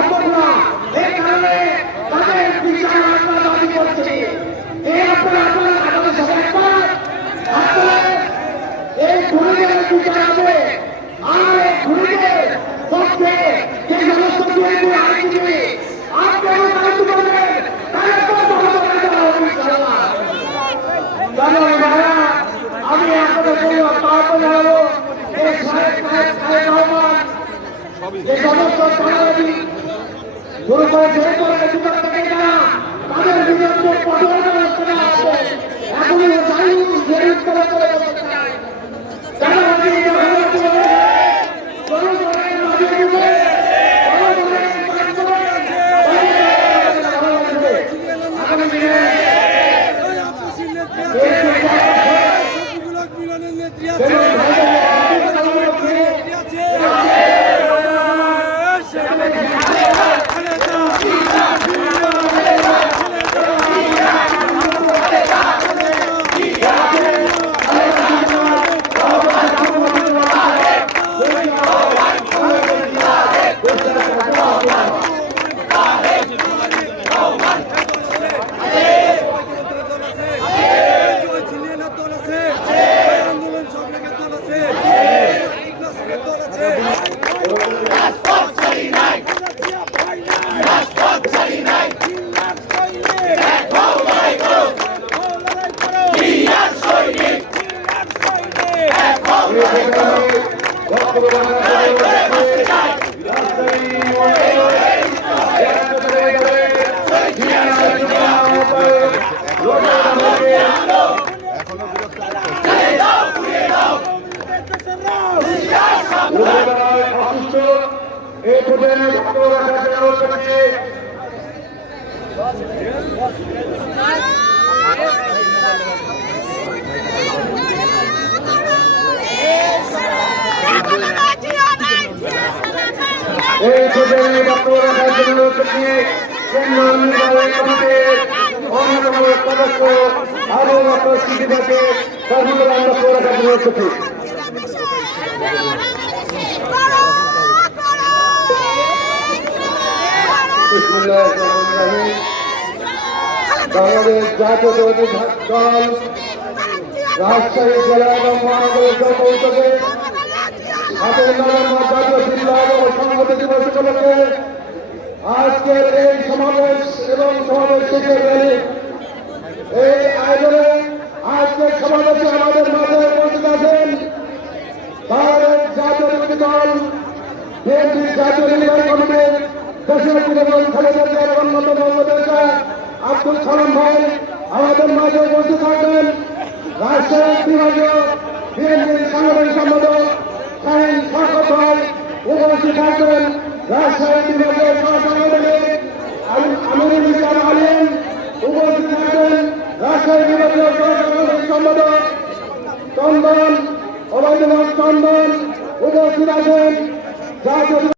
সম্ভব না এই কারণে তাদের বিচার আমরা দাবি করছি। এই আপনারা আপনারা আমাদের সাথে একবার আপনারা এই খুনিদের বিচার হবে। আর এই খুনিদের পক্ষে যে সমস্ত জড়িত আইনজীবী আমি আপনাদের জন্য তারপর জানাব। যে সমস্ত শুরু করে জয় করে যুবক থেকে যারা তাদের বিরুদ্ধে কঠোর ব্যবস্থা নেওয়া হবে। এখনই জানি জেরিত করে করে যেতে করছি। এই পর্যায়ে বক্তব্য রাখার জন্য অনুরোধ অন্যতম সদস্য আবু বকর সিদ্দিককে সর্বদা বক্তব্য রাখার জন্য অনুরোধ করছি বাংলাদেশ জাতীয়তাবাদী দল রাজশাহী জেলা এবং মহানগরের সভাপতিকে হাতের নভেম্বর জাতীয় বিপ্লব ও সংহতি দিবস উপলক্ষে আজকের এই সমাবেশ এবং সমাবেশ থেকে এই আয়োজনে আজকের সমাবেশে আমাদের মাঝে উপস্থিত আছেন বাংলাদেশ জাতীয়তাবাদী দল বিএনপি জাতীয় নির্বাহী কমিটির দেশনেত্রী এবং খালেদা জিয়ার আব্দুল সালাম ভাই, আমাদের মাঝে উপস্থিত থাকবেন। রাজশাহী ভাই উপস্থিত থাকবেন। রাজশাহী উপস্থিত থাকবেন। রাজশাহী বিভাগীয় সহসভাপতি সম্পাদক চন্দন অবৈধ উপস্থিত আছেন।